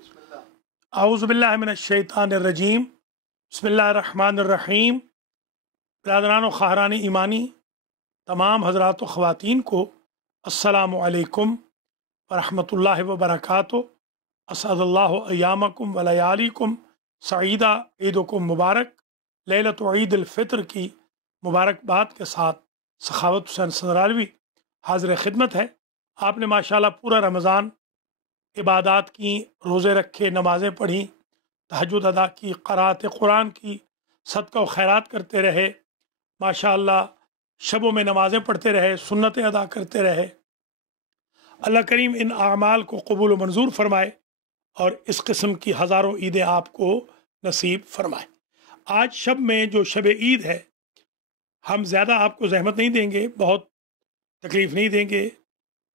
اعوذ باللہ من الشیطان الرجیم بسم اللہ الرحمن الرحیم۔ برادران و خواہران ایمانی تمام حضرات و خواتین کو السلام علیکم ورحمۃ اللہ وبرکاتہ۔ اسعد اللہ ایامکم و لیالیکم سعیدہ، عیدکم مبارک۔ لیلۃ عید الفطر کی مبارکباد کے ساتھ سخاوت حسین سنرالوی حاضر خدمت ہے۔ آپ نے ماشاءاللہ پورا رمضان عبادات کی، روزے رکھے، نمازیں پڑھیں، تہجد ادا کی، قرأت قرآن کی، صدقہ و خیرات کرتے رہے، ماشاءاللہ شبوں میں نمازیں پڑھتے رہے، سنتیں ادا کرتے رہے۔ اللہ کریم ان اعمال کو قبول و منظور فرمائے اور اس قسم کی ہزاروں عیدیں آپ کو نصیب فرمائے۔ آج شب میں جو شب عید ہے، ہم زیادہ آپ کو زحمت نہیں دیں گے، بہت تکلیف نہیں دیں گے،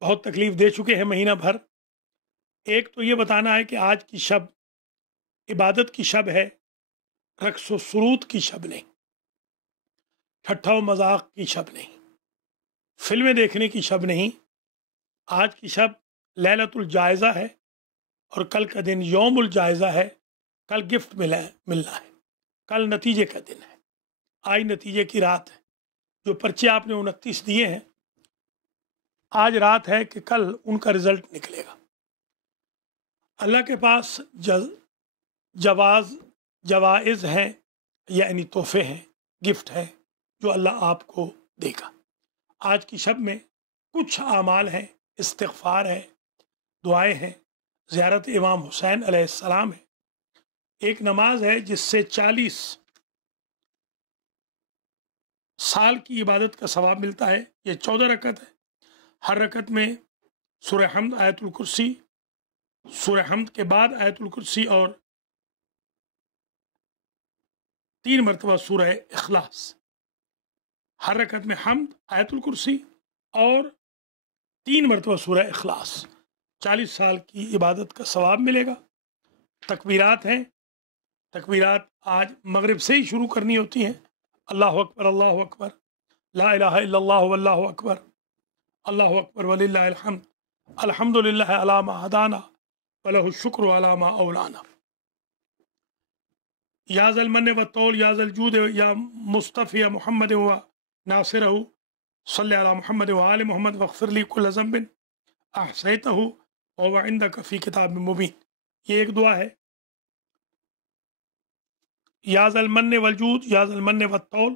بہت تکلیف دے چکے ہیں مہینہ بھر۔ ایک تو یہ بتانا ہے کہ آج کی شب عبادت کی شب ہے، رقص و سرود کی شب نہیں، ٹھٹھا و مذاق کی شب نہیں، فلمیں دیکھنے کی شب نہیں۔ آج کی شب لیلۃ الجائزہ ہے اور کل کا دن یوم الجائزہ ہے۔ کل گفٹ ملنا ہے، کل نتیجے کا دن ہے، آج نتیجے کی رات ہے۔ جو پرچے آپ نے 29 دیے ہیں، آج رات ہے کہ کل ان کا رزلٹ نکلے گا۔ اللہ کے پاس جوائز ہیں، یعنی تحفے ہیں، گفٹ ہے جو اللہ آپ کو دے گا۔ آج کی شب میں کچھ اعمال ہیں، استغفار ہے، دعائیں ہیں، زیارت امام حسین علیہ السلام ہے، ایک نماز ہے جس سے 40 سال کی عبادت کا ثواب ملتا ہے۔ یہ 14 رکعت ہے، ہر رکعت میں سورہ حمد، آیت الکرسی، سورہ حمد کے بعد آیت الکرسی اور 3 مرتبہ سورہ اخلاص۔ ہر رکعت میں حمد، آیت الکرسی اور 3 مرتبہ سورہ اخلاص۔ 40 سال کی عبادت کا ثواب ملے گا۔ تکبیرات ہیں، تکبیرات آج مغرب سے ہی شروع کرنی ہوتی ہیں۔ اللہ اکبر، اللہ اکبر، لا الہ الا اللہ واللہ اکبر، اللہ اکبر وللہ الحمد، الحمدللہ علی ما ہدانا وَلَهُ الشُّكْرُ عَلَى مَا أَوْلَانَا۔ یا ذا المن والطول یا ذا الجود یا مصطفی محمد و ناصرہ، صلی علی محمد و آل محمد واغفر لی کل ذنب احصیتہ وهو عندک فی کتاب مبین۔ یہ ایک دعا ہے، یا ذا المن والجود یا ذا المن والطول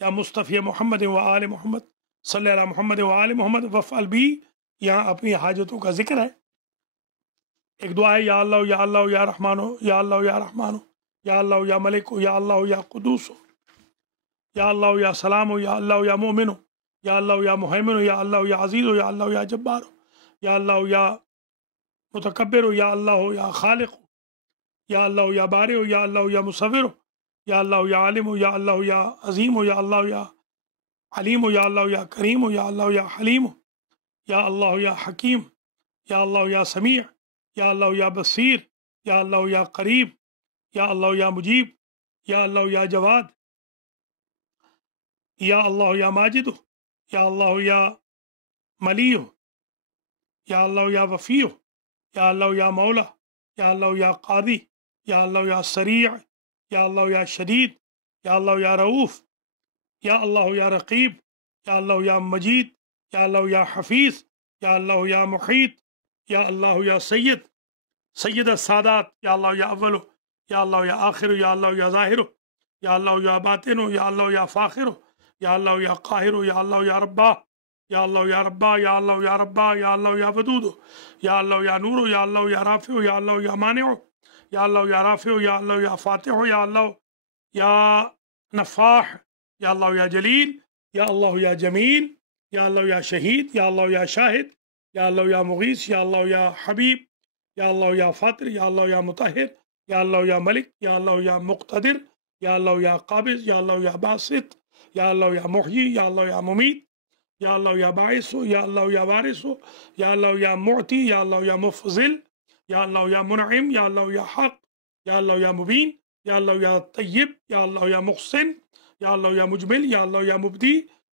یا مصطفی محمد و آل محمد صلی علی محمد و آل محمد وفعل بی۔ یہاں اپنی حاجتوں کا ذکر ہے۔ ایک دعا ہے، یا اللہ یا اللہ یا رحمانو، یا اللہ یا رحمانو، یا اللہ یا ملکو، یا اللہ یا قدوسو، یا اللہ یا سلامو، یا اللہ یا مومنو، یا اللہ یا محیمنو، یا اللہ یا عزیزو، یا اللہ یا جبارو، یا اللہ یا متکبرو، یا اللہ یا خالقو، یا اللہ یا بارئو، یا اللہ یا مصورو، یا اللہ یا عالمو، یا اللہ یا عظیمو، یا اللہ یا حلیمو، یا اللہ یا کریمو، یا اللہ یا حلیمو، یا اللہ یا حکیم، یا اللہ یا سمیع، یا اللہ یا بصیر، یا اللہ یا قریب، یا اللہ یا مجیب، یا اللہ یا جواد، یا اللہ یا ماجد، یا اللہ یا ملیح، یا اللہ یا وفیع، یا اللہ یا مولا، یا اللہ یا قاضی، یا اللہ یا سریع، یا اللہ یا شدید، یا اللہ یا رؤوف، یا اللہ یا رقیب، یا اللہ یا مجید، یا اللہ یا حفیظ، یا اللہ یا محیط، یا اللہ یا سید السادات، یا اللہ یا اولو، یا اللہ یا آخر، یا اللہ یا ظاہر، یا اللہ یا باطن، یا اللہ یا فاخر، یا اللہ یا قاہر، یا اللہ یا ربا، یا اللہ یا ربا، یا اللہ یا ربا، یا اللہ یا ودود، یا اللہ یا نور، یا اللہ یا رافع، یا اللہ یا مانع، یا اللہ یا رافع، یا اللہ یا فاتح، یا اللہ یا نفاح، یا اللہ یا جلیل، یا اللہ یا جمیل، یا اللہ یا شہید، یا اللہ یا شاہد، یا اللہ یا مغیث، یا اللہ یا حبیب، یا اللہ یا فاطر، یا اللہ یا مطہر، یا اللہ یا ملک، یا اللہ یا مقتدر، یا اللہ یا قابض، یا اللہ یا باسط، یا اللہ یا محیی، یا اللہ یا ممیت، یا اللہ یا باعث، یا اللہ یا وارث، یا اللہ یا معطی، یا اللہ یا مفضل، یا اللہ یا منعم، یا اللہ یا حق، یا اللہ یا مبین، یا اللہ یا طیب، یا اللہ یا محسن، یا اللہ یا مجمل، یا اللہ یا مبدی،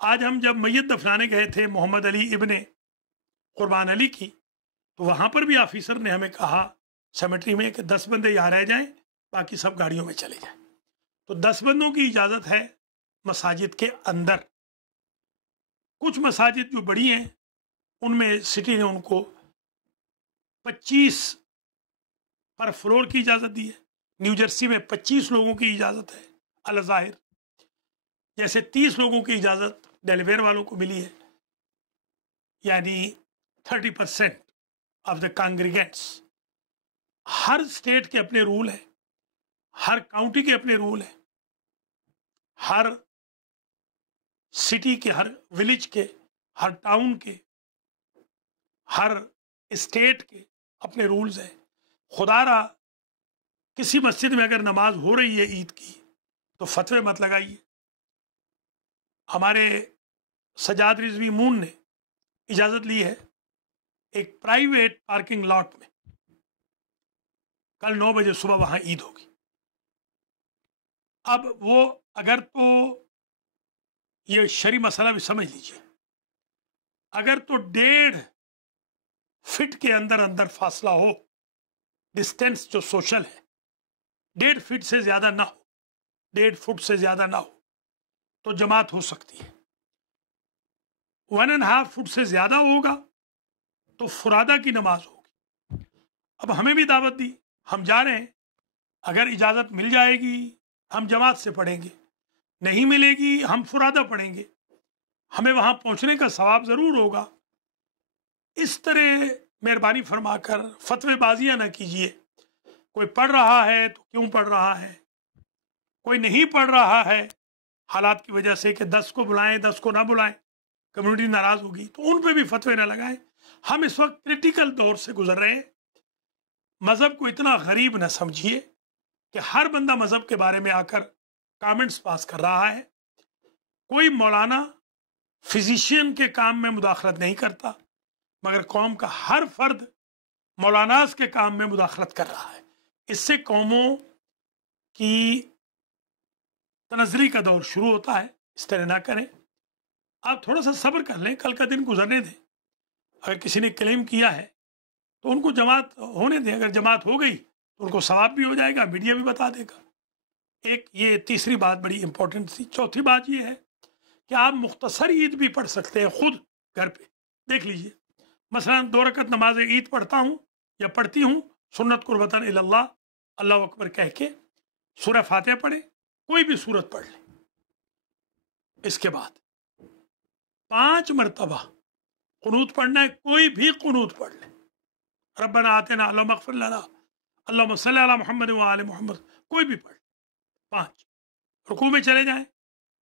آج ہم جب میت دفنانے گئے تھے محمد علی ابن قربان علی کی، تو وہاں پر بھی آفیسر نے ہمیں کہا سیمیٹری میں کہ 10 بندے یہاں رہ جائیں، باقی سب گاڑیوں میں چلے جائیں۔ تو 10 بندوں کی اجازت ہے مساجد کے اندر۔ کچھ مساجد جو بڑی ہیں ان میں سٹی نے ان کو 25 پر فلور کی اجازت دی ہے۔ نیو جرسی میں 25 لوگوں کی اجازت ہے الظاہر، جیسے 30 لوگوں کی اجازت ڈیلیویر والوں کو ملی ہے، یعنی 30% آف دا کانگریگینٹس۔ ہر اسٹیٹ کے اپنے رول ہیں، ہر کاؤنٹی کے اپنے رول ہیں، ہر سٹی کے، ہر ولیج کے، ہر ٹاؤن کے، ہر اسٹیٹ کے اپنے رولز ہیں۔ خدا را کسی مسجد میں اگر نماز ہو رہی ہے عید کی تو فتوے مت لگائیے۔ ہمارے سجاد رضوی مون نے اجازت لی ہے ایک پرائیویٹ پارکنگ لاٹ میں، کل 9 بجے صبح وہاں عید ہوگی۔ اب وہ اگر تو یہ شرعی مسئلہ بھی سمجھ لیجئے، اگر تو 1.5 فٹ کے اندر فاصلہ ہو، ڈسٹینس جو سوشل ہے 1.5 فٹ سے زیادہ نہ ہو، 1.5 فٹ سے زیادہ نہ ہو تو جماعت ہو سکتی ہے۔ 1.5 فٹ سے زیادہ ہوگا تو فرادہ کی نماز ہوگی۔ اب ہمیں بھی دعوت دی، ہم جا رہے ہیں، اگر اجازت مل جائے گی ہم جماعت سے پڑھیں گے، نہیں ملے گی ہم فرادہ پڑھیں گے، ہمیں وہاں پہنچنے کا ثواب ضرور ہوگا۔ اس طرح مہربانی فرما کر فتوی بازیاں نہ کیجیے۔ کوئی پڑھ رہا ہے تو کیوں پڑھ رہا ہے، کوئی نہیں پڑھ رہا ہے حالات کی وجہ سے کہ 10 کو بلائیں 10 کو نہ بلائیں، کمیونٹی ناراض ہوگی تو ان پہ بھی فتوے نہ لگائیں۔ ہم اس وقت کریٹیکل دور سے گزر رہے ہیں۔ مذہب کو اتنا غریب نہ سمجھیے کہ ہر بندہ مذہب کے بارے میں آ کر کامنٹس پاس کر رہا ہے۔ کوئی مولانا فزیشین کے کام میں مداخلت نہیں کرتا، مگر قوم کا ہر فرد مولاناز کے کام میں مداخلت کر رہا ہے۔ اس سے قوموں کی تنزلی کا دور شروع ہوتا ہے۔ اس طرح نہ کریں، آپ تھوڑا سا صبر کر لیں، کل کا دن گزرنے دیں۔ اگر کسی نے کلیم کیا ہے تو ان کو جماعت ہونے دیں، اگر جماعت ہو گئی تو ان کو ثواب بھی ہو جائے گا، میڈیا بھی بتا دے گا۔ ایک یہ تیسری بات بڑی امپورٹنٹ تھی۔ چوتھی بات یہ ہے کہ آپ مختصر عید بھی پڑھ سکتے ہیں خود گھر پہ۔ دیکھ لیجئے، مثلا 2 رکعت نماز عید پڑھتا ہوں یا پڑھتی ہوں سنت قربتاً اللہ، اللہ اکبر کہہ کے سورہ فاتحہ پڑھیں، کوئی بھی سورت پڑھ لیں۔ اس کے بعد 5 مرتبہ قنوت پڑھنا ہے، کوئی بھی قنوت پڑھ لیں۔ ربنا آتنا اللہم اغفر لنا، اللہم صلی علی محمد وآل محمد، کوئی بھی پڑھ لیں۔ 5 رکوع میں چلے جائیں،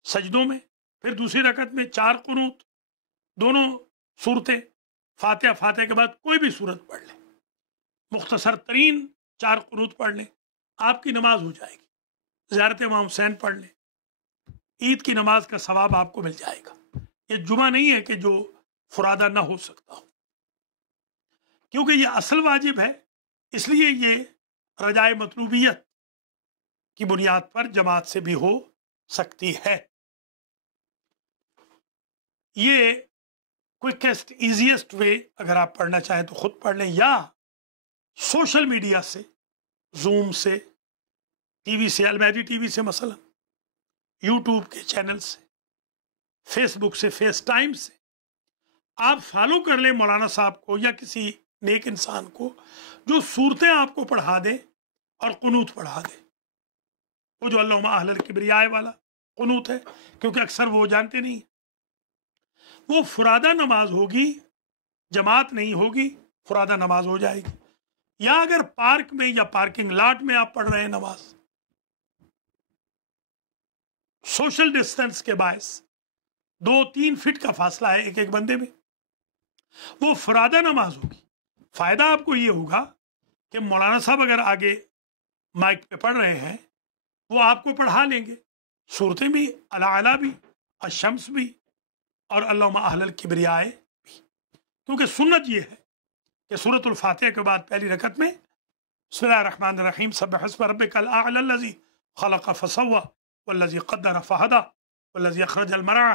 سجدوں میں، پھر دوسری رکعت میں 4 قنوت، دونوں صورتیں، فاتحہ کے بعد کوئی بھی صورت پڑھ لیں، مختصر ترین 4 قنوت پڑھ لیں، آپ کی نماز ہو جائے گی۔ زیارت امام حسین پڑھ لیں، عید کی نماز کا ثواب آپ کو مل جائے گا۔ یہ جمعہ نہیں ہے کہ جو فرادہ نہ ہو سکتا ہو، کیونکہ یہ اصل واجب ہے، اس لیے یہ رجائے مطلوبیت کی بنیاد پر جماعت سے بھی ہو سکتی ہے۔ یہ کوئکسٹ ایزیسٹ وے، اگر آپ پڑھنا چاہیں تو خود پڑھ لیں، یا سوشل میڈیا سے، زوم سے، ٹی وی سے، المیدی ٹی وی سے، مثلا یوٹیوب کے چینل سے، فیس بک سے، فیس ٹائم سے آپ فالو کر لیں مولانا صاحب کو یا کسی نیک انسان کو جو صورتیں آپ کو پڑھا دے اور قنوت پڑھا دے، وہ جو اللہم اہل الکبریاء والا قنوت ہے، کیونکہ اکثر وہ جانتے نہیں۔ وہ فرادہ نماز ہوگی، جماعت نہیں ہوگی، فرادہ نماز ہو جائے گی۔ یا اگر پارک میں یا پارکنگ لاٹ میں آپ پڑھ رہے ہیں نماز، سوشل ڈسٹینس کے باعث 2-3 فٹ کا فاصلہ ہے ایک ایک بندے میں، وہ فرادہ نماز ہوگی۔ فائدہ آپ کو یہ ہوگا کہ مولانا صاحب اگر آگے مائک پہ پڑھ رہے ہیں وہ آپ کو پڑھا لیں گے، صورتیں بھی، الاعلیٰ بھی، الشمس بھی، اور اللہم اہل الکبریاء بھی، کیونکہ سنت یہ ہے کہ سورۃ الفاتحہ کے بعد پہلی رکعت میں بسم اللہ الرحمن الرحیم سبح اسم ربک الاعلی الذی خلق فسوى والذی قدر فہدى والذی اخرج المرعى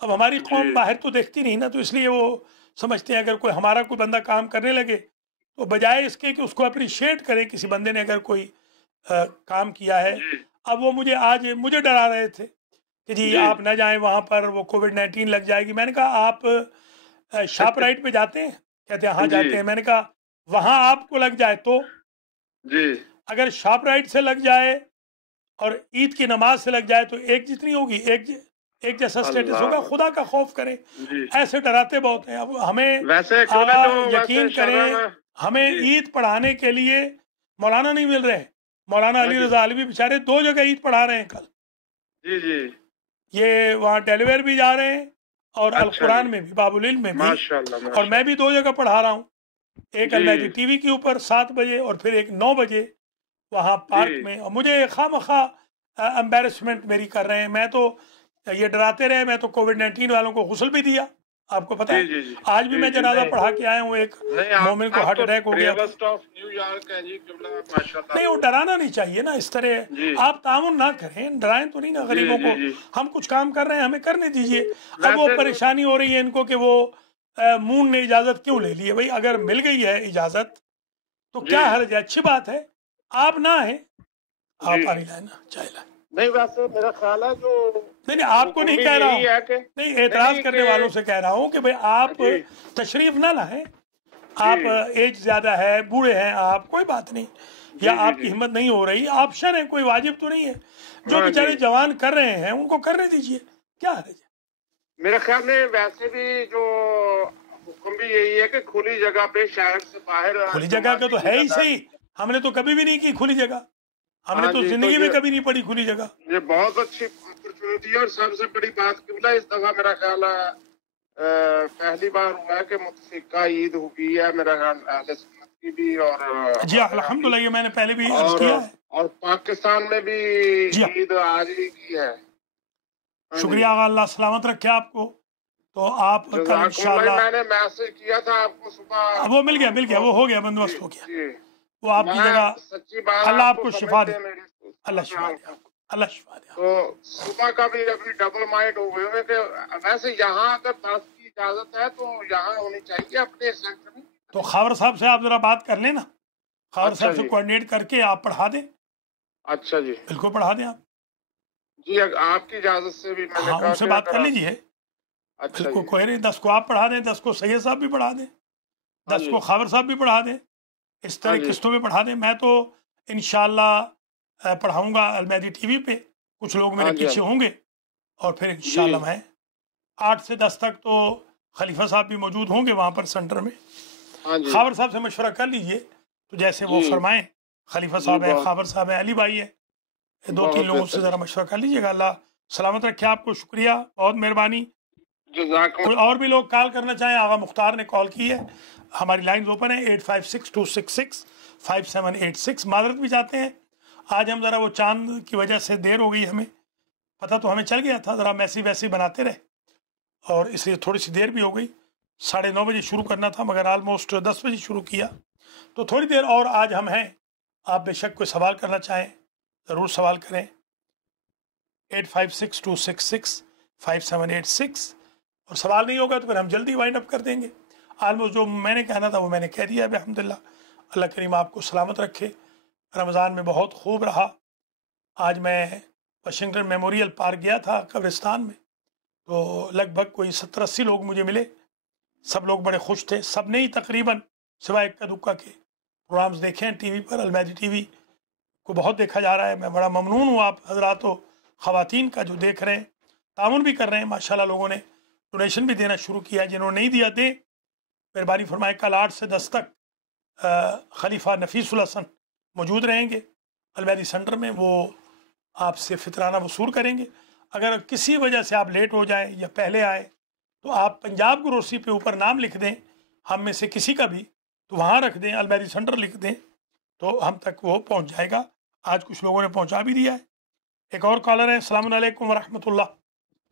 اب ہماری قوم باہر تو دیکھتی نہیں نا، تو اس لیے وہ سمجھتے ہیں اگر کوئی ہمارا کوئی بندہ کام کرنے لگے تو بجائے اس کے کہ اس کو اپریشیٹ کرے کسی بندے نے اگر کوئی کام کیا ہے. اب وہ مجھے ڈرا رہے تھے کہ جی آپ نہ جائیں وہاں پر، وہ کووڈ-19 لگ جائے گی. میں نے کہا آپ شاپ رائٹ پہ جاتے ہیں؟ کہتے ہیں ہاں جاتے ہیں. میں نے کہا وہاں آپ کو لگ جائے تو اگر شاپ رائٹ سے لگ جائے اور عید کی نماز سے لگ جائے تو ایک جتنی ہوگی، ایک جیسا سٹیٹس ہوگا. خدا کا خوف کریں، ایسے ڈراتے بہت ہیں. اب ہمیں یقین کریں، ہمیں عید پڑھانے کے لیے مولانا نہیں مل رہے. مولانا علی رضا علوی بیچارے 2 جگہ عید پڑھا رہے ہیں کل. یہ وہاں ڈیلیور بھی جا رہے ہیں اور القرآن میں بھی، باب العلم میں بھی. اور میں بھی 2 جگہ پڑھا رہا ہوں، ایک المہدی ٹی وی کے اوپر 7 بجے اور پھر ایک 9 بجے وہاں پارک میں. اور مجھے خواہ امبیرسمنٹ میری کر رہے ہیں. میں تو یہ ڈراتے رہے، میں تو کووڈ-19 والوں کو غسل بھی دیا، آپ کو پتا ہے. آج بھی میں جنازہ پڑھا کے آیا ہوں، ایک مومن کو ہارٹ اٹیک ہو گیا. نہیں، وہ ڈرانا نہیں چاہیے نا اس طرح. آپ تعاون نہ کریں، ڈرائیں تو نہیں نا غریبوں کو. ہم کچھ کام کر رہے ہیں، ہمیں کرنے دیجئے. اب وہ پریشانی ہو رہی ہے ان کو کہ وہ مون نے اجازت کیوں لے لی ہے. بھائی اگر مل گئی ہے اجازت تو کیا حرج ہے، اچھی بات ہے. آپ نہ ہیں، آپ پانی لائیں نا، چائے لائیں. نہیں ویسے میرا خیال ہے جو نہیں آپ کو نہیں کہہ رہا ہوں، نہیں اعتراض کرنے والوں سے کہہ رہا ہوں کہ بھئی آپ تشریف نہ لائیں. آپ ایج زیادہ ہے، بوڑھے ہیں آپ، کوئی بات نہیں، یا آپ کی ہمت نہیں ہو رہی، آپشن ہے، کوئی واجب تو نہیں ہے. جو بیچارے جوان کر رہے ہیں ان کو کرنے دیجئے، کیا حرج ہے. میرا خیال میں ویسے بھی جو حکم بھی یہی ہے کہ کھلی جگہ پہ شہر سے باہر. کھلی جگہ کا تو ہے ہی صحیح، ہم نے تو کبھی بھی نہیں کی کھلی جگہ، ہم نے تو زندگی میں کبھی نہیں پڑی کھلی جگہ. یہ بہت اچھی اپرچونٹی ہے. اور سب سے بڑی بات قبلہ اس دفعہ میرا خیال ہے پہلی بار ہوا ہے کہ متفقہ عید ہوئی ہے میرا خیال اہل سنت کی بھی. اور جی الحمدللہ، یہ میں نے پہلے بھی عرض کیا ہے. اور پاکستان میں بھی عید آج ہی کی ہے. شکریہ، اللہ سلامت رکھے آپ کو. تو آپ کل انشاءاللہ، میں نے میسج کیا تھا آپ کو صبح، وہ مل گیا، وہ ہو گیا، بندوبست ہو گیا. وہ آپ کی جگہ، اللہ آپ کو شفا دے، اللہ شفا دے، اللہ شفا دے. تو صبح کا بھی ابھی ڈبل مائنڈ ہو گئے کہ ویسے یہاں اگر بس کی اجازت ہے تو یہاں ہونی چاہیے اپنے سینٹر میں. تو خاور صاحب سے آپ ذرا بات کر لیں نا، خاور صاحب سے کوآرڈینیٹ کر کے آپ پڑھا دیں. اچھا جی، بالکل پڑھا دیں آپ. جی آپ کی اجازت سے بھی میں نے کہا ان سے بات کر لیجیے. بالکل کوئی نہیں، 10 کو آپ پڑھا دیں، 10 کو سید صاحب بھی پڑھا دیں، 10 کو خاور صاحب بھی پڑھا دیں. اس طرح قسطوں میں پڑھا دیں. میں تو انشاءاللہ پڑھاؤں گا المہدی ٹی وی پہ، کچھ لوگ میرے پیچھے ہوں گے، اور پھر انشاءاللہ میں 8 سے 10 تک تو خلیفہ صاحب بھی موجود ہوں گے وہاں پر سینٹر میں. خاور صاحب سے مشورہ کر لیجئے تو جیسے وہ فرمائیں. خلیفہ صاحب ہے، خاور صاحب ہے، علی بھائی ہے، 2-3 لوگوں سے ذرا مشورہ کر لیجئے گا. اللہ سلامت رکھے آپ کو. شکریہ، بہت مہربانی. کوئی اور بھی لوگ کال کرنا چاہیں، آغا مختار نے کال کی ہے، ہماری لائنز اوپن ہیں 8562665786. معذرت بھی چاہتے ہیں، آج ہم ذرا وہ چاند کی وجہ سے دیر ہو گئی. ہمیں پتہ تو ہمیں چل گیا تھا، ذرا ویسی بناتے رہے اور اس لیے تھوڑی سی دیر بھی ہو گئی. 9:30 بجے شروع کرنا تھا مگر آلموسٹ 10 بجے شروع کیا، تو تھوڑی دیر اور آج ہم ہیں. آپ بے شک کوئی سوال کرنا چاہیں ضرور سوال کریں. 8562665786. اور سوال نہیں ہوگا تو پھر ہم جلدی وائنڈ اپ کر دیں گے. آلموسٹ جو میں نے کہنا تھا وہ میں نے کہہ دیا ہے الحمدللہ. اللہ کریم آپ کو سلامت رکھے. رمضان میں بہت خوب رہا. آج میں واشنگٹن میموریل پارک گیا تھا قبرستان میں، تو لگ بھگ کوئی 70-80 لوگ مجھے ملے. سب لوگ بڑے خوش تھے. سب نے ہی تقریباً سوائے اکا دکا کے پروگرامز دیکھے ہیں ٹی وی پر. المہدی ٹی وی کو بہت دیکھا جا رہا ہے. میں بڑا ممنون ہوں آپ حضرات و خواتین کا جو دیکھ رہے ہیں، تعاون بھی کر رہے ہیں. ماشاءاللہ لوگوں نے ڈونیشن بھی دینا شروع کیا. جنہوں نے نہیں دیا دیں، مہربانی فرمائے. کل 8 سے 10 تک خلیفہ نفیس الحسن موجود رہیں گے المہدی سینٹر میں. وہ آپ سے فطرانہ وصول کریں گے. اگر کسی وجہ سے آپ لیٹ ہو جائیں یا پہلے آئیں تو آپ پنجاب گروسری پہ اوپر نام لکھ دیں، ہم میں سے کسی کا بھی، تو وہاں رکھ دیں، المہدی سینٹر لکھ دیں تو ہم تک وہ پہنچ جائے گا. آج کچھ لوگوں نے پہنچا بھی دیا ہے. ایک اور کالر ہے. السلام علیکم ورحمۃ اللہ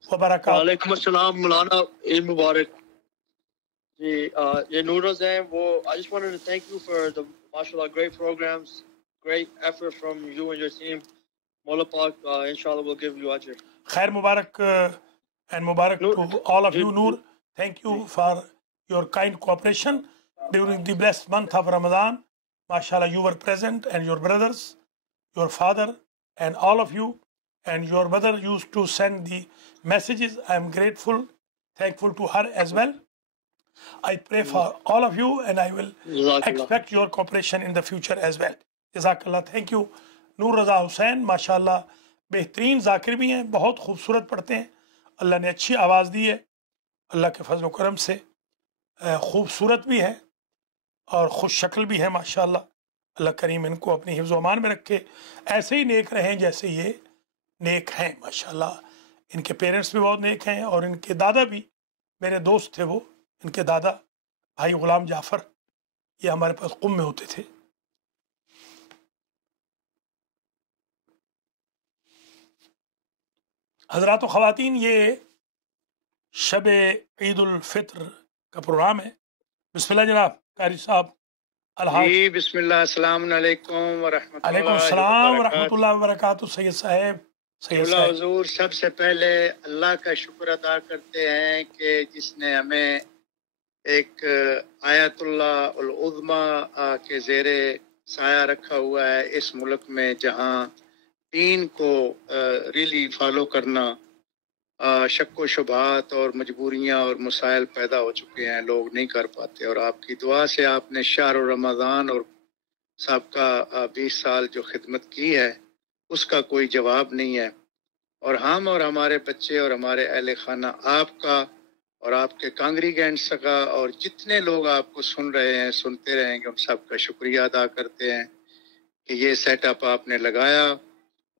وبرکاتہ. وعلیکم السلام مولانا، عید مبارک. جی یہ نورز ہیں وہ. I just wanted to thank you for the mashallah great programs, great effort from you and your team. مولا پاک inshallah will give you ajr. خیر مبارک and Mubarak to all of you. Noor, thank you for your kind cooperation during the blessed month of Ramadan. MashaAllah, you were present, and your brothers, your father, and all of you, and your mother used to send the messages. I am grateful, thankful to her as well. I pray for all of you, and I will expect your cooperation in the future as well. Jazakallah. Thank you. نور رضا حسین ماشاء اللہ بہترین ذاکر بھی ہیں, بہت خوبصورت پڑھتے ہیں, اللہ نے اچھی آواز دی ہے, اللہ کے فضل و کرم سے خوبصورت بھی ہے اور خوش شکل بھی ہے ماشاء اللہ. اللہ کریم ان کو اپنی حفظ و امان میں رکھے, ایسے ہی نیک رہیں جیسے یہ نیک ہیں ماشاء اللہ. ان کے پیرنٹس بھی بہت نیک ہیں, اور ان کے دادا بھی میرے دوست تھے. وہ ان کے دادا بھائی غلام جعفر, یہ ہمارے پاس قم میں ہوتے تھے. حضرات و خواتین, یہ شب عید الفطر کا پروگرام ہے. بسم اللہ جناب قاری صاحب. جی بسم اللہ. السلام علیکم ورحمۃ اللہ. علیکم السلام ورحمۃ اللہ وبرکاتہ. سید صاحب, حضور, سب سے پہلے اللہ کا شکر ادا کرتے ہیں کہ جس نے ہمیں ایک آیت اللہ العظمیٰ کے زیر سایہ رکھا ہوا ہے اس ملک میں, جہاں دین کو ریلی فالو کرنا شک و شبہات اور مجبوریاں اور مسائل پیدا ہو چکے ہیں, لوگ نہیں کر پاتے. اور آپ کی دعا سے آپ نے شہر رمضان اور سابقہ 20 سال جو خدمت کی ہے اس کا کوئی جواب نہیں ہے. اور ہم اور ہمارے بچے اور ہمارے اہل خانہ آپ کا اور آپ کے کانگریگینٹس کا اور جتنے لوگ آپ کو سن رہے ہیں, سنتے رہیں گے, ہم سب کا شکریہ ادا کرتے ہیں کہ یہ سیٹ اپ آپ نے لگایا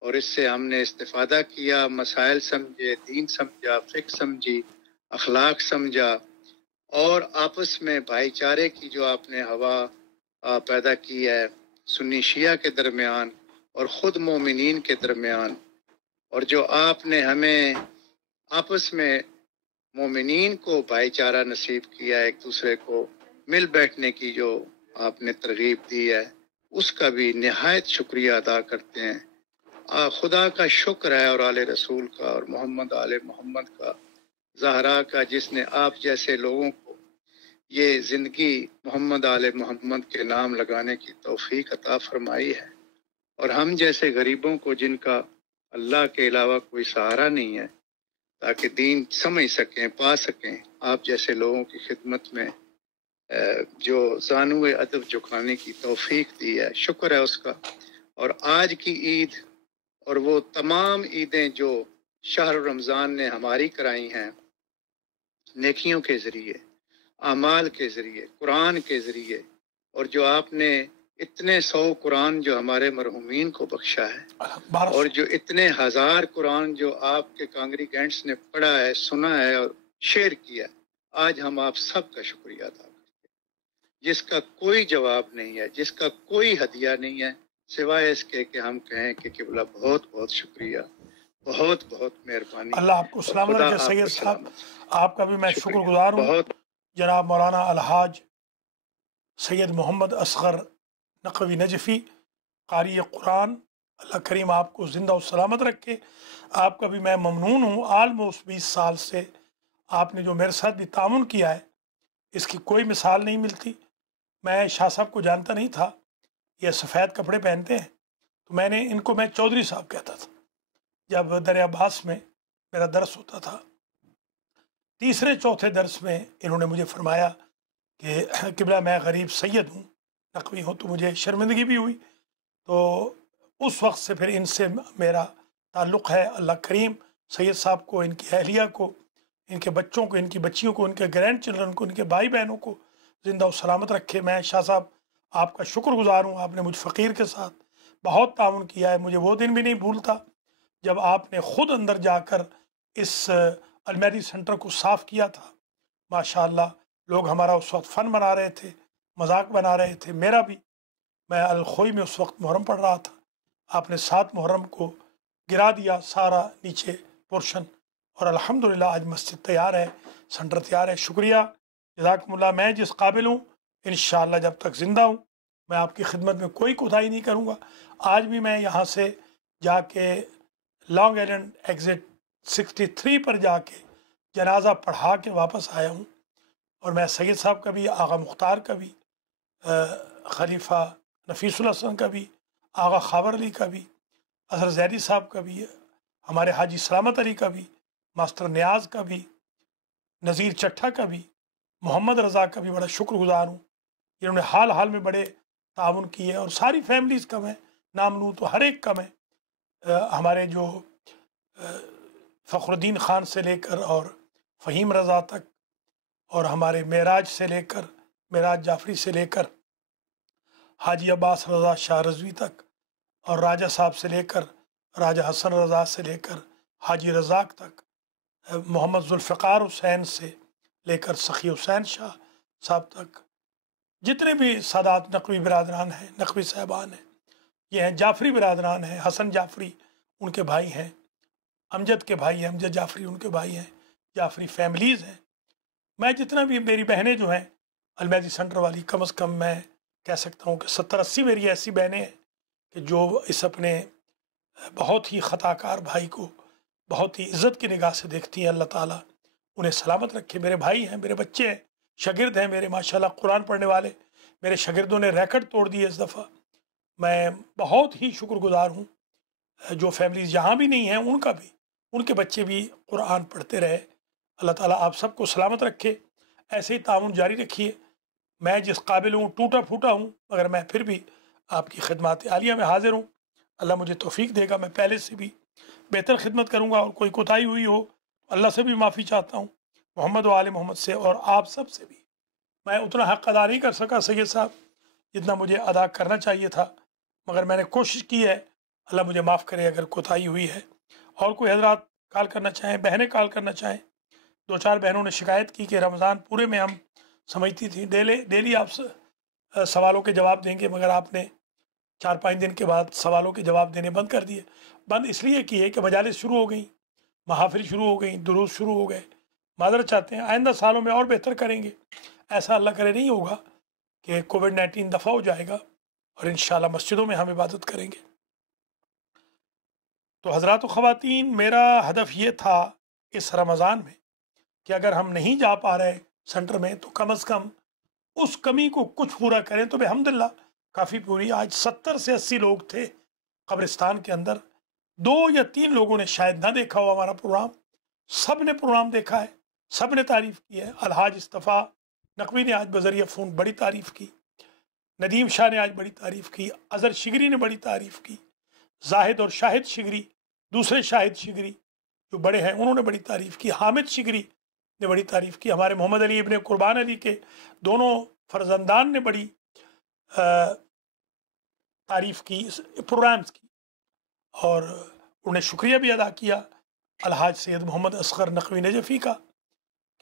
اور اس سے ہم نے استفادہ کیا, مسائل سمجھے, دین سمجھا, فقہ سمجھی, اخلاق سمجھا, اور آپس میں بھائی چارے کی جو آپ نے ہوا پیدا کی ہے سنی شیعہ کے درمیان اور خود مومنین کے درمیان, اور جو آپ نے ہمیں آپس میں مومنین کو بھائی چارہ نصیب کیا, ایک دوسرے کو مل بیٹھنے کی جو آپ نے ترغیب دی ہے, اس کا بھی نہایت شکریہ ادا کرتے ہیں. خدا کا شکر ہے اور آل رسول کا اور محمد آل محمد کا, زہرا کا, جس نے آپ جیسے لوگوں کو یہ زندگی محمد آل محمد کے نام لگانے کی توفیق عطا فرمائی ہے. اور ہم جیسے غریبوں کو جن کا اللہ کے علاوہ کوئی سہارا نہیں ہے, تاکہ دین سمجھ سکیں, پا سکیں, آپ جیسے لوگوں کی خدمت میں جو زانو ادب جھکانے کی توفیق دی ہے, شکر ہے اس کا. اور آج کی عید اور وہ تمام عیدیں جو شہر رمضان نے ہماری کرائی ہیں, نیکیوں کے ذریعے, اعمال کے ذریعے, قرآن کے ذریعے, اور جو آپ نے اتنے 100 قرآن جو ہمارے مرحومین کو بخشا ہے, اور جو اتنے ہزار قرآن جو آپ کے کانگریگینٹس نے پڑھا ہے, سنا ہے اور شیئر کیا, آج ہم آپ سب کا شکریہ ادا کرتے ہیں, جس کا کوئی جواب نہیں ہے, جس کا کوئی ہدیہ نہیں ہے, سوائے اس کے کہ ہم کہیں کہ قبلہ بہت بہت شکریہ, بہت بہت مہربانی. اللہ آپ کو سلامت رکھے. سید صاحب, آپ کا بھی میں شکر گزار ہوں. جناب مولانا الحاج سید محمد اصغر نقوی نجفی, قاری قرآن, اللہ کریم آپ کو زندہ و سلامت رکھے. آپ کا بھی میں ممنون ہوں. آلموسٹ 20 سال سے آپ نے جو میرے ساتھ بھی تعاون کیا ہے, اس کی کوئی مثال نہیں ملتی. میں شاہ صاحب کو جانتا نہیں تھا, یہ سفید کپڑے پہنتے ہیں, تو میں نے ان کو میں چودھری صاحب کہتا تھا. جب دریا عباس میں میرا درس ہوتا تھا, تیسرے چوتھے درس میں انہوں نے مجھے فرمایا کہ قبلہ میں غریب سید ہوں, نقوی ہوں, تو مجھے شرمندگی بھی ہوئی. تو اس وقت سے پھر ان سے میرا تعلق ہے. اللہ کریم سید صاحب کو, ان کی اہلیہ کو, ان کے بچوں کو, ان کی بچیوں کو, ان کے گرینڈ چلڈرن کو, ان کے بھائی بہنوں کو زندہ و سلامت رکھے. میں شاہ صاحب آپ کا شکر گزار ہوں. آپ نے مجھ فقیر کے ساتھ بہت تعاون کیا ہے. مجھے وہ دن بھی نہیں بھولتا جب آپ نے خود اندر جا کر اس المہدی سینٹر کو صاف کیا تھا. ماشاءاللہ لوگ ہمارا اس وقت فن بنا رہے تھے, مذاق بنا رہے تھے, میرا بھی. میں الخوئی میں اس وقت محرم پڑھ رہا تھا. آپ نے 7 محرم کو گرا دیا سارا نیچے پورشن, اور الحمدللہ آج مسجد تیار ہے, سینٹر تیار ہے. شکریہ, جزاکم اللہ. میں جس قابل ہوں انشاءاللہ جب تک زندہ ہوں میں آپ کی خدمت میں کوئی کوتاہی نہیں کروں گا. آج بھی میں یہاں سے جا کے لانگ آئیلینڈ ایگزٹ 63 پر جا کے جنازہ پڑھا کے واپس آیا ہوں، اور میں سید صاحب کا بھی، آغا مختار کا بھی، خلیفہ نفیس الحسن کا بھی، آغا خاور علی کا بھی، اظہر زیدی صاحب کا بھی، ہمارے حاجی سلامت علی کا بھی، ماسٹر نیاز کا بھی، نذیر چٹھا کا بھی، محمد رضا کا بھی بڑا شکر گزار ہوں، جنہوں نے حال حال میں بڑے تعاون کیے، اور ساری فیملیز کم ہیں، نام لوں تو ہر ایک کم ہے، ہمارے جو فخر الدین خان سے لے کر اور فہیم رضا تک، اور ہمارے معراج سے لے کر، معراج جعفری سے لے کر حاجی عباس رضا شاہ رضوی تک، اور راجہ صاحب سے لے کر راجہ حسن رضا سے لے کر حاجی رزاق تک، محمد ذوالفقار حسین سے لے کر سخی حسین شاہ صاحب تک، جتنے بھی سادات نقوی برادران ہیں، نقوی صاحبان ہیں، یہ ہیں جعفری برادران ہیں، حسن جعفری ان کے بھائی ہیں، امجد کے بھائی ہیں، امجد جعفری ان کے بھائی ہیں، جعفری فیملیز ہیں، میں جتنا بھی، میری بہنیں جو ہیں المہدی سینٹر والی، کم از کم میں کہہ سکتا ہوں کہ 70-80 میری ایسی بہنیں ہیں کہ جو اس اپنے بہت ہی خطا کار بھائی کو بہت ہی عزت کی نگاہ سے دیکھتی ہیں۔ اللہ تعالیٰ انہیں سلامت رکھے۔ میرے بھائی ہیں، میرے بچے ہیں، شاگرد ہیں میرے، ماشاءاللہ قرآن پڑھنے والے میرے شاگردوں نے ریکارڈ توڑ دیے اس دفعہ۔ میں بہت ہی شکر گزار ہوں، جو فیملیز یہاں بھی نہیں ہیں ان کا بھی، ان کے بچے بھی قرآن پڑھتے رہے۔ اللہ تعالیٰ آپ سب کو سلامت رکھے، ایسے ہی تعاون جاری رکھیے۔ میں جس قابل ہوں، ٹوٹا پھوٹا ہوں، مگر میں پھر بھی آپ کی خدمات عالیہ میں حاضر ہوں۔ اللہ مجھے توفیق دے گا، میں پہلے سے بھی بہتر خدمت کروں گا، اور کوئی کوتاہی ہوئی ہو اللہ سے بھی معافی چاہتا ہوں، محمد و آل محمد سے، اور آپ سب سے بھی۔ میں اتنا حق ادا نہیں کر سکا سید صاحب جتنا مجھے ادا کرنا چاہیے تھا، مگر میں نے کوشش کی ہے، اللہ مجھے معاف کرے اگر کوتاہی ہوئی ہے۔ اور کوئی حضرات کال کرنا چاہیں، بہنیں کال کرنا چاہیں، 2-4 بہنوں نے شکایت کی کہ رمضان پورے میں ہم سمجھتی تھیں ڈیلی آپ سوالوں کے جواب دیں گے، مگر آپ نے 4-5 دن کے بعد سوالوں کے جواب دینے بند کر دیے۔ بند اس لیے کیے کہ مجالس شروع ہو گئیں، محافل شروع ہو گئیں، دروس شروع ہو گئے۔ معذرت چاہتے ہیں، آئندہ سالوں میں اور بہتر کریں گے۔ ایسا اللہ کرے نہیں ہوگا کہ کووڈ-19 دفع ہو جائے گا، اور انشاءاللہ مسجدوں میں ہم عبادت کریں گے۔ تو حضرات و خواتین، میرا ہدف یہ تھا اس رمضان میں کہ اگر ہم نہیں جا پا رہے سینٹر میں تو کم از کم اس کمی کو کچھ پورا کریں، تو الحمدللہ کافی پوری۔ آج 70 سے 80 لوگ تھے قبرستان کے اندر، 2 یا 3 لوگوں نے شاید نہ دیکھا ہو ہمارا پروگرام، سب نے پروگرام دیکھا ہے، سب نے تعریف کی ہے۔ الحاج استفا نقوی نے آج بذریعہ فون بڑی تعریف کی، ندیم شاہ نے آج بڑی تعریف کی، اظہر شگری نے بڑی تعریف کی، زاہد اور شاہد شگری، دوسرے شاہد شگری جو بڑے ہیں انہوں نے بڑی تعریف کی، حامد شگری نے بڑی تعریف کی، ہمارے محمد علی ابن قربان علی کے دونوں فرزندان نے بڑی تعریف کی اس پروگرامز کی، اور انہیں شکریہ بھی ادا کیا الحاج سید محمد اصغر نقوی نجفی کا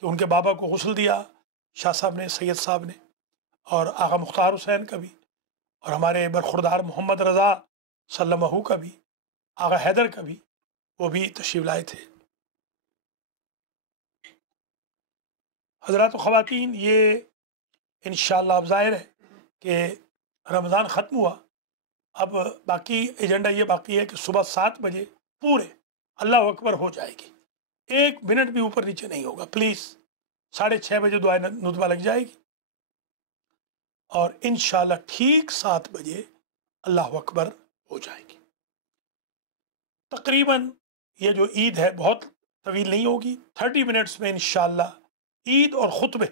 کہ ان کے بابا کو غسل دیا شاہ صاحب نے، سید صاحب نے، اور آغا مختار حسین کا بھی، اور ہمارے برخوردار محمد رضا سلمہ کا بھی، آغا حیدر کا بھی، وہ بھی تشریف لائے تھے۔ حضرات و خواتین، یہ انشاءاللہ اب ظاہر ہے کہ رمضان ختم ہوا، اب باقی ایجنڈا یہ باقی ہے کہ صبح 7 بجے پورے اللہ اکبر ہو جائے گی، 1 منٹ بھی اوپر نیچے نہیں ہوگا پلیز۔ 6:30 بجے دعائے ندوہ لگ جائے گی، اور انشاءاللہ ٹھیک 7 بجے اللہ اکبر ہو جائے گی۔ تقریباً یہ جو عید ہے بہت طویل نہیں ہوگی، 30 منٹس میں انشاءاللہ عید اور خطبے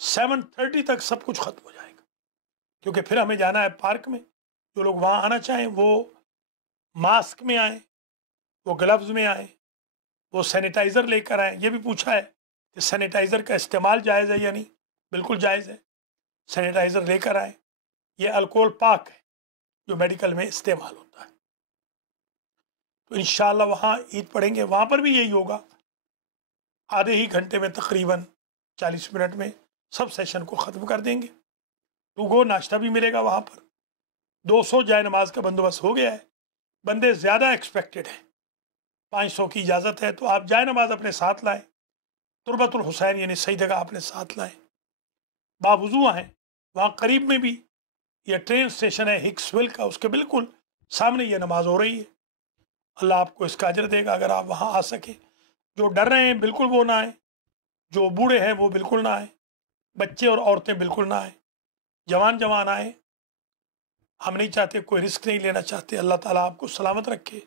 7:30 تک سب کچھ ختم ہو جائے گا، کیونکہ پھر ہمیں جانا ہے پارک میں۔ جو لوگ وہاں آنا چاہیں وہ ماسک میں آئیں، وہ گلوز میں آئیں، وہ سینیٹائزر لے کر آئیں۔ یہ بھی پوچھا ہے کہ سینیٹائزر کا استعمال جائز ہے یا نہیں، بالکل جائز ہے، سینیٹائزر لے کر آئیں۔ یہ الکوہل پاک ہے جو میڈیکل میں استعمال ہوتا ہے۔ تو انشاءاللہ وہاں عید پڑھیں گے، وہاں پر بھی یہی ہوگا، آدھے ہی گھنٹے میں تقریباً 40 منٹ میں سب سیشن کو ختم کر دیں گے۔ تو گو ناشتہ بھی ملے گا وہاں پر۔ 200 جائے نماز کا بندوبست ہو گیا ہے، بندے زیادہ ایکسپیکٹڈ ہیں، 500 کی اجازت ہے، تو آپ جائے نماز اپنے ساتھ لائیں، تربت الحسین یعنی صحیح جگہ اپنے ساتھ لائیں۔ باوضو ہیں، وہاں قریب میں بھی یہ ٹرین اسٹیشن ہے ہکسویل کا، اس کے بالکل سامنے یہ نماز ہو رہی ہے۔ اللہ آپ کو اس کا اجر دے گا اگر آپ وہاں آ سکیں۔ جو ڈر رہے ہیں بالکل وہ نہ آئیں، جو بوڑھے ہیں وہ بالکل نہ آئیں، بچے اور عورتیں بالکل نہ آئیں، جوان آئیں۔ ہم نہیں چاہتے، کوئی رسک نہیں لینا چاہتے۔ اللہ تعالیٰ آپ کو سلامت رکھے،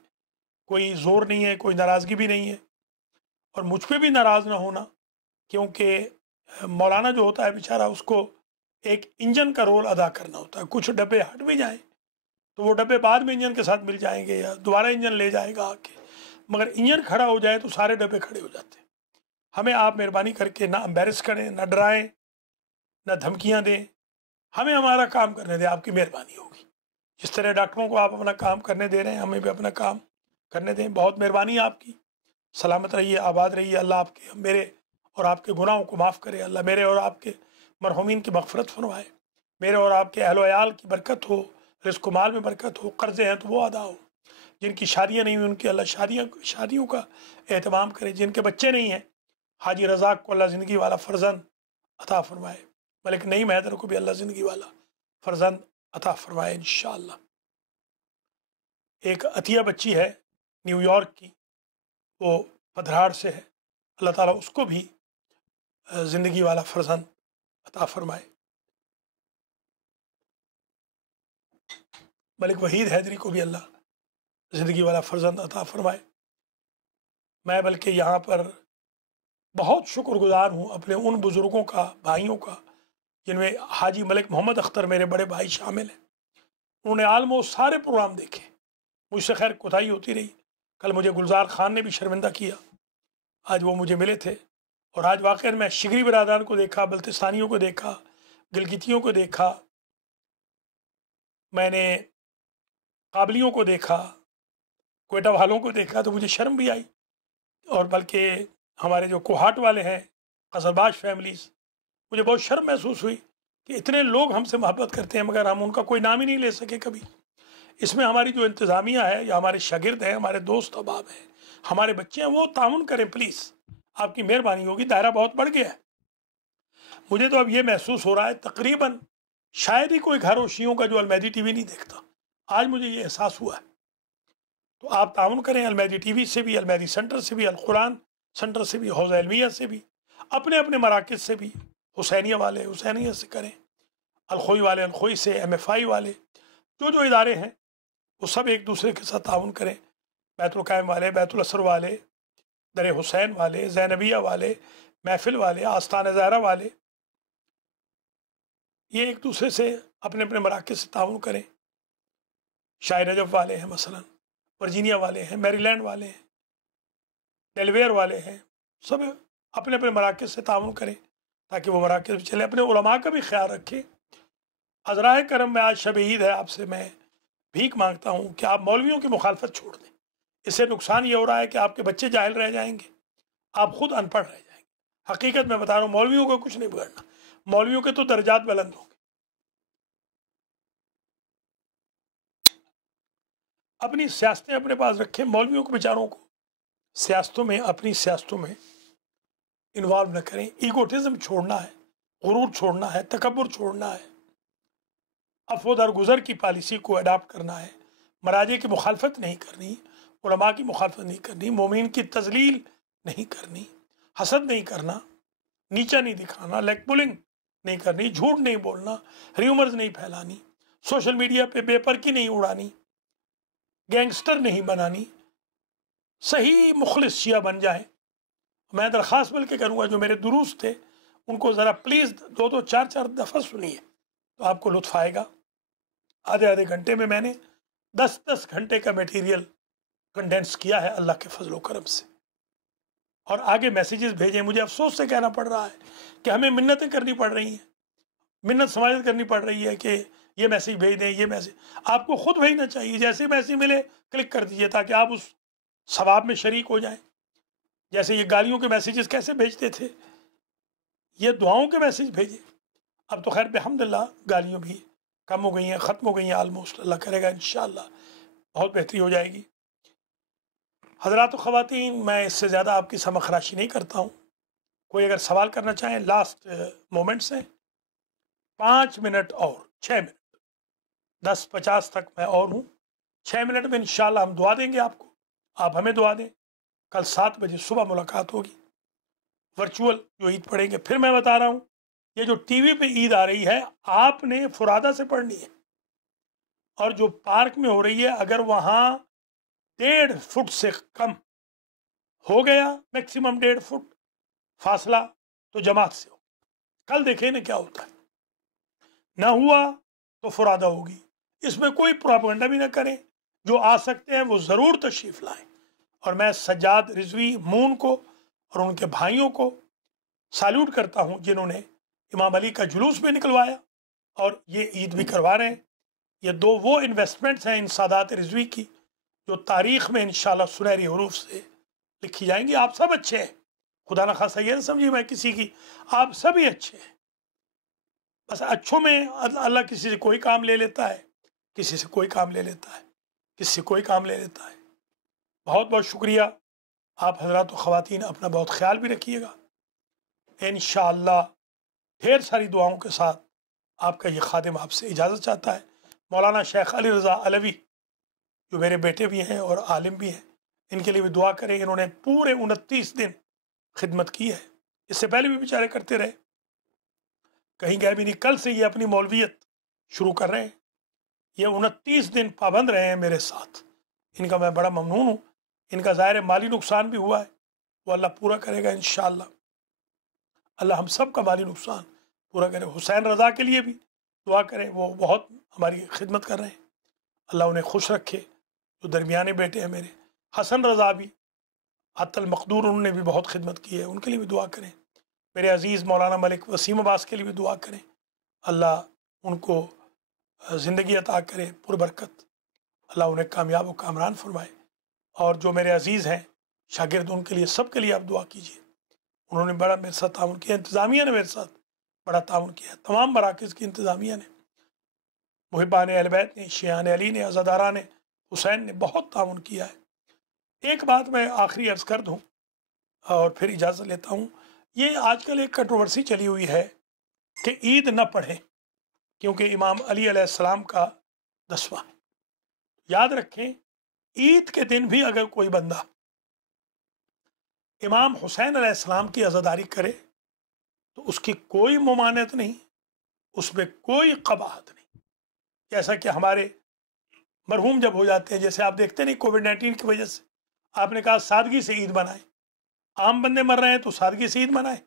کوئی زور نہیں ہے، کوئی ناراضگی بھی نہیں ہے، اور مجھ پہ بھی ناراض نہ ہونا، کیونکہ مولانا جو ہوتا ہے بیچارہ، اس کو ایک انجن کا رول ادا کرنا ہوتا ہے۔ کچھ ڈبے ہٹ بھی جائیں تو وہ ڈبے بعد میں انجن کے ساتھ مل جائیں گے، یا دوبارہ انجن لے جائے گا آ کے، مگر انجن کھڑا ہو جائے تو سارے ڈبے کھڑے ہو جاتے ہیں۔ ہمیں آپ مہربانی کر کے نہ امبیرس کریں، نہ ڈرائیں، نہ دھمکیاں دیں، ہمیں ہمارا کام کرنے دیں، آپ کی مہربانی ہوگی۔ جس طرح ڈاکٹروں کو آپ اپنا کام کرنے دے رہے ہیں، ہمیں بھی اپنا کام کرنے دیں۔ بہت مہربانی آپ کی، سلامت رہیے، آباد رہیے۔ اللہ آپ کے، میرے اور آپ کے گناہوں کو معاف کرے۔ اللہ میرے اور آپ کے مرحومین کی مغفرت فرمائے، میرے اور آپ کے اہل و عیال کی برکت ہو، رزق و مال میں برکت ہو، قرضے ہیں تو وہ ادا ہو، جن کی شادیاں نہیں ہوئی ان کی اللہ شادیوں کا اہتمام کرے، جن کے بچے نہیں ہیں حاجی رزاق کو اللہ زندگی والا فرزند عطا فرمائے، ملک نعیم حیدر کو بھی اللہ زندگی والا فرزند عطا فرمائے انشاءاللہ۔ ایک عطیہ بچی ہے نیو یارک کی، وہ پدھراڑ سے ہے، اللہ تعالیٰ اس کو بھی زندگی والا فرزند عطا فرمائے۔ ملک وحید حیدری کو بھی اللہ زندگی والا فرزند عطا فرمائے۔ میں بلکہ یہاں پر بہت شکر گزار ہوں اپنے ان بزرگوں کا، بھائیوں کا، جن میں حاجی ملک محمد اختر میرے بڑے بھائی شامل ہیں۔ انہوں نے آلموسٹ سارے پروگرام دیکھے، مجھ سے خیر کوتاہی ہوتی رہی۔ کل مجھے گلزار خان نے بھی شرمندہ کیا، آج وہ مجھے ملے تھے، اور آج واقعی میں شگری برادران کو دیکھا، بلتستانیوں کو دیکھا، گلگتیوں کو دیکھا، میں نے قابلیوں کو دیکھا، کوئٹہ والوں کو دیکھا، تو مجھے شرم بھی آئی، اور بلکہ ہمارے جو کوہاٹ والے ہیں، قصرباش فیملیز، مجھے بہت شرم محسوس ہوئی کہ اتنے لوگ ہم سے محبت کرتے ہیں مگر ہم ان کا کوئی نام ہی نہیں لے سکے کبھی۔ اس میں ہماری جو انتظامیہ ہے، یا ہمارے شاگرد ہیں، ہمارے دوست احباب ہیں، ہمارے بچے ہیں، وہ تعاون کریں پلیز، آپ کی مہربانی ہوگی۔ دائرہ بہت بڑھ گیا ہے، مجھے تو اب یہ محسوس ہو رہا ہے تقریباً شاید ہی کوئی گھر شیعوں کا جو المیدی ٹی وی نہیں دیکھتا، آج مجھے یہ احساس ہوا ہے۔ تو آپ تعاون کریں، المیدی ٹی وی سے بھی، المیدی سینٹر سے بھی، القرآن سینٹر سے بھی، حوزہ علمیہ سے بھی، اپنے اپنے مراکز سے بھی، حسینیہ والے حسینیہ سے کریں، الخوئی والے الخوئی سے، ایم ایف آئی والے، جو ادارے ہیں وہ سب ایک دوسرے کے ساتھ تعاون کریں۔ بیت القائم والے، بیت الاسر والے، در حسین والے، زینبیہ والے، محفل والے، آستان زہرہ والے، یہ ایک دوسرے سے اپنے اپنے مراکز سے تعاون کریں۔ شاہ نجف والے ہیں مثلا، ورجینیا والے ہیں، میری لینڈ والے ہیں، ڈیلویئر والے ہیں، سب اپنے اپنے مراکز سے تعاون کریں تاکہ وہ مراکز بھی چلے۔ اپنے علماء کا بھی خیال رکھیں۔ عذرائے کرم میں آج شب عید ہے، آپ سے میں بھیک مانگتا ہوں کہ آپ مولویوں کی مخالفت چھوڑ دیں۔ اس سے نقصان یہ ہو رہا ہے کہ آپ کے بچے جاہل رہ جائیں گے، آپ خود ان پڑھ رہ جائیں گے۔ حقیقت میں بتا رہا ہوں، مولویوں کو کچھ نہیں بگڑنا، مولویوں کے تو درجات بلند ہوں گے۔ اپنی سیاستیں اپنے پاس رکھیں، مولویوں کو بیچاروں کو سیاستوں میں، اپنی سیاستوں میں انوالو نہ کریں۔ ایگوٹزم چھوڑنا ہے، غرور چھوڑنا ہے، تکبر چھوڑنا ہے، عفو درگزر کی پالیسی کو اڈاپٹ کرنا ہے، مراجع کی مخالفت نہیں کرنی، علماء کی مخالفت نہیں کرنی، مومنین کی تذلیل نہیں کرنی، حسد نہیں کرنا، نیچا نہیں دکھانا، لیگ پولنگ نہیں کرنی، جھوٹ نہیں بولنا، ریومرز نہیں پھیلانی، سوشل میڈیا پہ بے پرکی نہیں اڑانی، گینگسٹر نہیں بنانی، صحیح مخلص شیعہ بن جائیں۔ میں درخواست بلکہ کروں گا جو میرے دروس تھے ان کو ذرا پلیز 2 4 دفعہ سنیے تو آپ کو لطف آئے گا۔ آدھے گھنٹے میں نے 10 گھنٹے کا میٹیریل کنڈینس کیا ہے اللہ کے فضل و کرم سے، اور آگے میسیجز بھیجیں۔ مجھے افسوس سے کہنا پڑ رہا ہے کہ ہمیں منتیں کرنی پڑ رہی ہیں، منت سماجت کرنی پڑ رہی ہے کہ یہ میسیج بھیج دیں، یہ میسیج آپ کو خود بھیجنا چاہیے۔ جیسے میسیج ملے کلک کر دیجئے تاکہ آپ اس ثواب میں شریک ہو جائیں۔ جیسے یہ گالیوں کے میسیجز کیسے بھیجتے تھے، یہ دعاؤں کے میسیج بھیجیں۔ اب تو خیر الحمدللہ گالیوں بھی کم ہو گئی ہیں، ختم ہو گئی ہیں آلموسٹ، اللہ کرے گا انشاءاللہ بہت بہتری ہو جائے گی۔ حضرات و خواتین، میں اس سے زیادہ آپ کی سمع خراشی نہیں کرتا ہوں۔ کوئی اگر سوال کرنا چاہیں، لاسٹ مومنٹس ہیں، 5 منٹ اور 6 منٹ، 10:50 تک میں اور ہوں۔ 6 منٹ میں انشاءاللہ ہم دعا دیں گے آپ کو، آپ ہمیں دعا دیں کل 7 بجے صبح ملاقات ہوگی، ورچوئل جو عید پڑھیں گے۔ پھر میں بتا رہا ہوں، یہ جو ٹی وی پہ عید آ رہی ہے آپ نے فرادہ سے پڑھنی ہے، اور جو پارک میں ہو رہی ہے اگر وہاں 1.5 فٹ سے کم ہو گیا، میکسیمم 1.5 فٹ فاصلہ، تو جماعت سے ہو۔ کل دیکھیں نا کیا ہوتا ہے، نہ ہوا تو فرادہ ہوگی۔ اس میں کوئی پروپیگنڈا بھی نہ کریں، جو آ سکتے ہیں وہ ضرور تشریف لائیں۔ اور میں سجاد رضوی مون کو اور ان کے بھائیوں کو سالوٹ کرتا ہوں جنہوں نے امام علی کا جلوس بھی نکلوایا اور یہ عید بھی کروا رہے ہیں۔ یہ 2 وہ انویسٹمنٹس ہیں ان سادات رضوی کی جو تاریخ میں انشاءاللہ سنہری حروف سے لکھی جائیں گی۔ آپ سب اچھے ہیں، خدا نہ خواستہ یہ نہ سمجھیے میں کسی کی، آپ سبھی اچھے ہیں، بس اچھوں میں اللہ کسی سے کوئی کام لے لیتا ہے، کسی سے کوئی کام لے لیتا ہے، کسی سے کوئی کام لے لیتا ہے۔ بہت بہت شکریہ آپ حضرات و خواتین، اپنا بہت خیال بھی رکھیے گا۔ انشاءاللہ ڈھیر ساری دعاؤں کے ساتھ آپ کا یہ خادم آپ سے اجازت چاہتا ہے۔ مولانا شیخ علی رضا علوی جو میرے بیٹے بھی ہیں اور عالم بھی ہیں، ان کے لیے بھی دعا کریں۔ انہوں نے پورے 29 دن خدمت کی ہے، اس سے پہلے بھی بیچارے کرتے رہے، کہیں گئے بھی نہیں۔ کل سے یہ اپنی مولویت شروع کر رہے ہیں، یہ 29 دن پابند رہے ہیں میرے ساتھ، ان کا میں بڑا ممنون ہوں۔ ان کا ظاہر مالی نقصان بھی ہوا ہے، وہ اللہ پورا کرے گا انشاءاللہ۔ اللہ ہم سب کا مالی نقصان پورا کرے۔ حسین رضا کے لیے بھی دعا کریں، وہ بہت ہماری خدمت کر رہے ہیں، اللہ انہیں خوش رکھے، جو درمیانے بیٹے ہیں میرے۔ حسن رضا بھی حتی المقدور، انہوں نے بھی بہت خدمت کی ہے، ان کے لیے بھی دعا کریں۔ میرے عزیز مولانا ملک وسیم عباس کے لیے بھی دعا کریں، اللہ ان کو زندگی عطا کرے پربرکت، اللہ انہیں کامیاب و کامران فرمائے۔ اور جو میرے عزیز ہیں شاگرد، ان کے لیے سب کے لیے آپ دعا کیجیے، انہوں نے بڑا میرے ساتھ تعاون کیا، انتظامیہ نے میرے ساتھ بڑا تعاون کیا، تمام مراکز کی انتظامیہ نے، محبان اہل بیت نے، شیعان علی نے، عزاداران حسین نے بہت تعاون کیا ہے۔ ایک بات میں آخری عرض کر دوں اور پھر اجازت لیتا ہوں۔ یہ آج کل ایک کنٹروورسی چلی ہوئی ہے کہ عید نہ پڑھیں کیونکہ امام علی علیہ السلام کا 10واں ہے۔ یاد رکھیں، عید کے دن بھی اگر کوئی بندہ امام حسین علیہ السلام کی عزاداری کرے تو اس کی کوئی ممانعت نہیں، اس میں کوئی قباحت نہیں۔ جیسا کہ ہمارے مرحوم جب ہو جاتے ہیں، جیسے آپ دیکھتے نہیں کووڈ-19 کی وجہ سے آپ نے کہا سادگی سے عید منائیں، عام بندے مر رہے ہیں تو سادگی سے عید منائیں،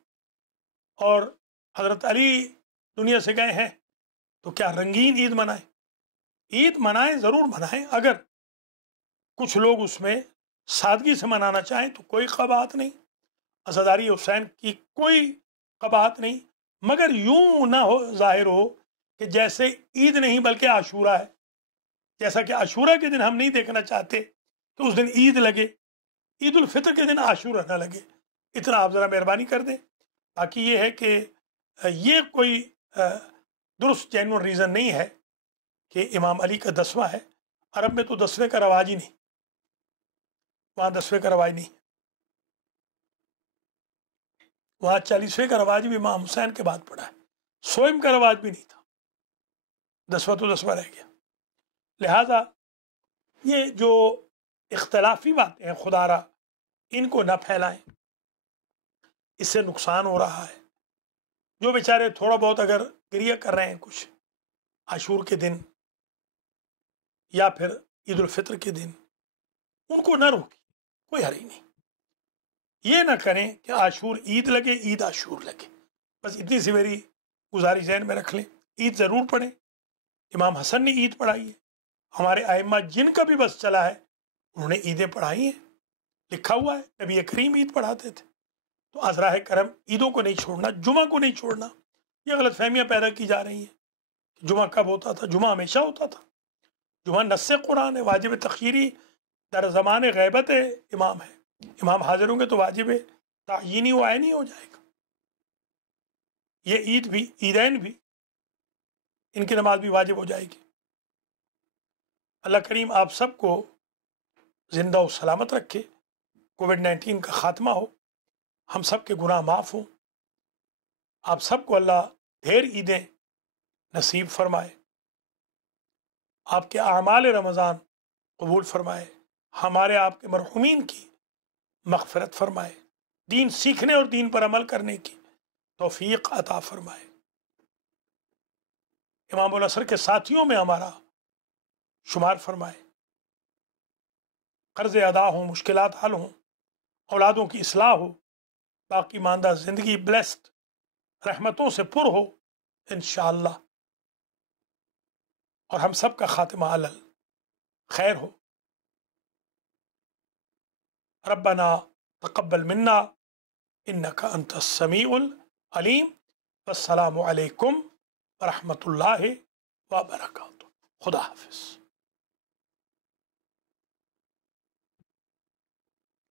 اور حضرت علی دنیا سے گئے ہیں تو کیا رنگین عید منائیں؟ عید منائیں، ضرور منائیں، اگر کچھ لوگ اس میں سادگی سے منانا چاہیں تو کوئی قباحت نہیں، عزاداری حسین کی کوئی قباحت نہیں، مگر یوں نہ ہو ظاہر ہو کہ جیسے عید نہیں بلکہ عاشورہ ہے، جیسا کہ عاشورہ کے دن ہم نہیں دیکھنا چاہتے کہ اس دن عید لگے، عید الفطر کے دن عاشورہ نہ لگے، اتنا آپ ذرا مہربانی کر دیں۔ باقی یہ ہے کہ یہ کوئی درست جینون ریزن نہیں ہے کہ امام علی کا 10واں ہے۔ عرب میں تو 10ویں کا رواج ہی نہیں، وہاں 10ویں کا رواج نہیں، وہاں 40ویں کا رواج بھی امام حسین کے بعد پڑا ہے، 100ویں کا رواج بھی نہیں تھا، 10واں تو 10واں رہ گیا۔ لہذا یہ جو اختلافی باتیں ہیں خدا را، ان کو نہ پھیلائیں، اس سے نقصان ہو رہا ہے۔ جو بیچارے تھوڑا بہت اگر گریہ کر رہے ہیں کچھ عاشور کے دن یا پھر عید الفطر کے دن، ان کو نہ روکیں، کوئی حرج نہیں۔ یہ نہ کریں کہ عاشور عید لگے، عید عاشور لگے، بس اتنی سی میری گزارش ذہن میں رکھ لیں۔ عید ضرور پڑھیں، امام حسن نے عید پڑھائی ہے، ہمارے ائمہ جن کا بھی بس چلا ہے انہوں نے عیدیں پڑھائی ہیں، لکھا ہوا ہے نبی کریم عید پڑھاتے تھے۔ تو ازراہ کرم عیدوں کو نہیں چھوڑنا، جمعہ کو نہیں چھوڑنا۔ یہ غلط فہمیاں پیدا کی جا رہی ہیں، جمعہ کب ہوتا تھا؟ جمعہ ہمیشہ ہوتا تھا، جمعہ نص قرآن ہے، واجب تخیری در زمان غیبت امام ہے، امام حاضر ہوں گے تو واجب تعینی و عینی ہو جائے گا۔ یہ عید بھی، عیدین بھی، ان کی نماز بھی واجب ہو جائے گی۔ اللہ کریم آپ سب کو زندہ و سلامت رکھے، کووڈ-19 کا خاتمہ ہو، ہم سب کے گناہ معاف ہوں، آپ سب کو اللہ ڈھیر عیدیں نصیب فرمائے، آپ کے اعمال رمضان قبول فرمائے، ہمارے آپ کے مرحومین کی مغفرت فرمائے، دین سیکھنے اور دین پر عمل کرنے کی توفیق عطا فرمائے، امام العصر کے ساتھیوں میں ہمارا شمار فرمائے، قرض ادا ہوں، مشکلات حل ہوں، اولادوں کی اصلاح ہو، باقی ماندہ زندگی بلیسڈ رحمتوں سے پر ہو انشاءاللہ، اور ہم سب کا خاتمہ علل خیر ہو۔ ربنا تقبل منا انک انت السمیع العلیم، والسلام علیکم ورحمۃ اللہ وبرکاتہ۔ خدا حافظ۔